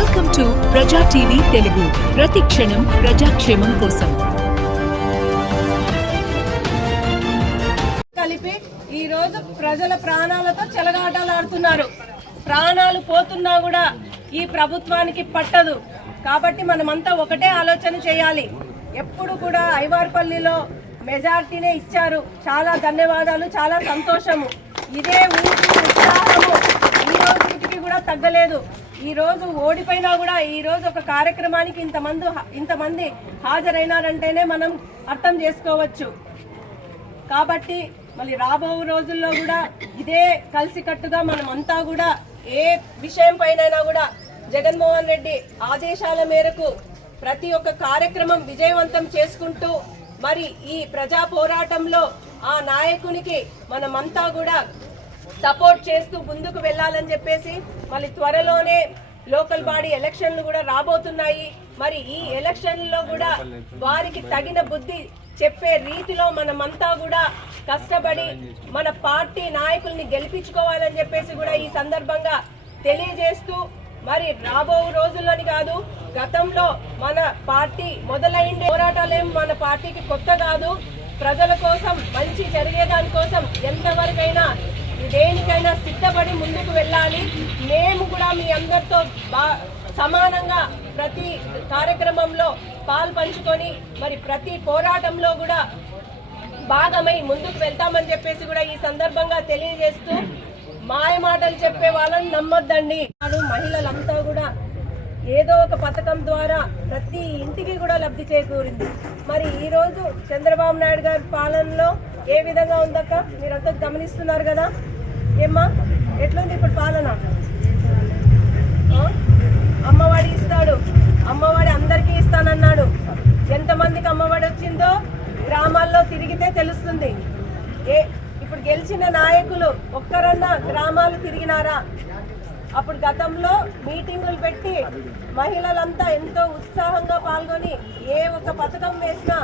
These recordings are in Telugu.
Welcome to Praja TV Telugu. ప్రతి క్షణం ప్రజాక్షేమం కోసం. కలిపి ఈ రోజు ప్రజల ప్రాణాలతో చెలగాటలాడుతున్నారు. ప్రాణాలు పోతున్నా కూడా ఈ ప్రభుత్వానికి పట్టదు. కాబట్టి మనమంతా ఒకటే ఆలోచన చేయాలి. ఎప్పుడు కూడా ఐవార్పల్లిలో మెజార్టీనే ఇచ్చారు. చాలా ధన్యవాదాలు చాలా సంతోషము. ఇదే ఊపు ఉత్సాహము. ఈ కూడా తగ్గలేదు. ఈ రోజు ఓడిపోయినా కూడా ఈ రోజు ఒక కార్యక్రమానికి ఇంతమంది ఇంతమంది హాజరైనారంటేనే మనం అర్థం చేసుకోవచ్చు. కాబట్టి మళ్ళీ రాబో రోజుల్లో కూడా ఇదే కలిసికట్టుగా మనం అంతా కూడా ఏ విషయం పైన కూడా జగన్మోహన్ రెడ్డి ఆదేశాల మేరకు ప్రతి ఒక్క కార్యక్రమం విజయవంతం చేసుకుంటూ మరి ఈ ప్రజా పోరాటంలో ఆ నాయకునికి మనమంతా కూడా సపోర్ట్ చేస్తూ ముందుకు వెళ్ళాలని చెప్పేసి మళ్ళీ త్వరలోనే లోకల్ బాడీ ఎలక్షన్లు కూడా రాబోతున్నాయి. మరి ఈ ఎలక్షన్లో కూడా వారికి తగిన బుద్ధి చెప్పే రీతిలో మనమంతా కూడా కష్టపడి మన పార్టీ నాయకుల్ని గెలిపించుకోవాలని చెప్పేసి కూడా ఈ సందర్భంగా తెలియజేస్తూ మరి రాబో రోజుల్లోని కాదు గతంలో మన పార్టీ మొదలైండే పోరాటాలేం మన పార్టీకి కొత్త కాదు. ప్రజల కోసం మంచి జరిగేదాని కోసం ఎంతవరకైనా దేనికైనా సిద్ధపడి ముందుకు వెళ్ళాలి. మేము కూడా మీ అందరితో బా సమానంగా ప్రతి కార్యక్రమంలో పాలు పంచుకొని మరి ప్రతి పోరాటంలో కూడా భాగమై ముందుకు వెళ్తామని చెప్పేసి కూడా ఈ సందర్భంగా తెలియజేస్తూ మాయ మాటలు చెప్పే వాళ్ళని నమ్మొద్దండి. మహిళలంతా కూడా ఏదో ఒక పథకం ద్వారా ప్రతి ఇంటికి కూడా లబ్ధి చేకూరింది. మరి ఈరోజు చంద్రబాబు నాయుడు గారి పాలనలో ఏ విధంగా ఉందక్క? మీరంతా గమనిస్తున్నారు కదా? ఏమ్మా ఎట్లుంది ఇప్పుడు పాలన? అమ్మవాడి ఇస్తాడు. అమ్మవాడి అందరికీ ఇస్తానన్నాడు. ఎంతమందికి అమ్మవాడి వచ్చిందో గ్రామాల్లో తిరిగితే తెలుస్తుంది. ఏ ఇప్పుడు గెలిచిన నాయకులు ఒక్కరన్నా గ్రామాలు తిరిగినారా? అప్పుడు గతంలో మీటింగులు పెట్టి మహిళలంతా ఎంతో ఉత్సాహంగా పాల్గొని ఏ ఒక్క పథకం వేసినా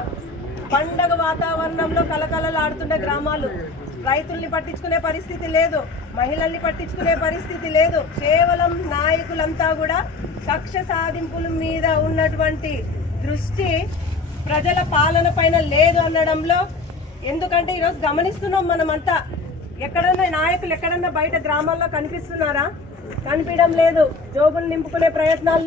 పండగ వాతావరణంలో కలకలలాడుతున్న గ్రామాలు. రైతుల్ని పట్టించుకునే పరిస్థితి లేదు. మహిళల్ని పట్టించుకునే పరిస్థితి లేదు. కేవలం నాయకులంతా కూడా కక్ష సాధింపుల మీద ఉన్నటువంటి దృష్టి ప్రజల పాలన పైన లేదు అనడంలో. ఎందుకంటే ఈరోజు గమనిస్తున్నాం మనమంతా. ఎక్కడన్నా నాయకులు ఎక్కడన్నా బయట గ్రామాల్లో కనిపిస్తున్నారా? కనిపించడం లేదు. జోబులు నింపుకునే ప్రయత్నాలు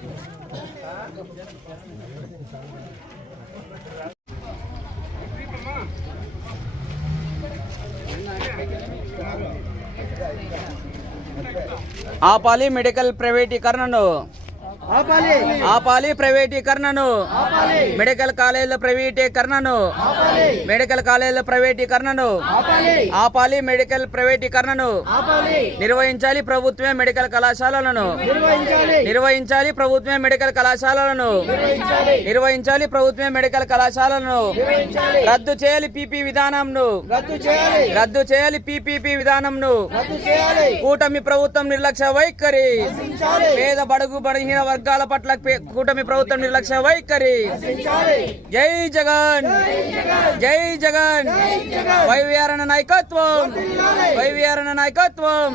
ఆపాలి మెడికల్ ప్రైవేటీకరణను. ఆపాలి. ప్రైవేటీకరణను. మెడికల్ కాలేజీల ప్రైవేటీకరణను. మెడికల్ కాలేజీల ప్రైవేటీకరణను. ఆపాలి. మెడికల్ ప్రైవేటీకరణను. నిర్వహించాలి ప్రభుత్వమే మెడికల్ కళాశాలలను. నిర్వహించాలి. ప్రభుత్వమే మెడికల్ కళాశాలలను. నిర్వహించాలి. ప్రభుత్వమే మెడికల్ కళాశాలలను. రద్దు చేయాలి పీపీ విధానంను. రద్దు చేయాలి. పీపీపీ విధానంను. కూటమి ప్రభుత్వం నిర్లక్ష్య వైఖరి. పేద బడుగు బలహీన వర్గాల పట్ల కూటమి ప్రభుత్వం నిర్లక్ష్య వైఖరి. జై జగన్. జై జగన్. వైవిఆర్ఎన్ నాయకత్వం. వైవిఆర్ఎన్ నాయకత్వం.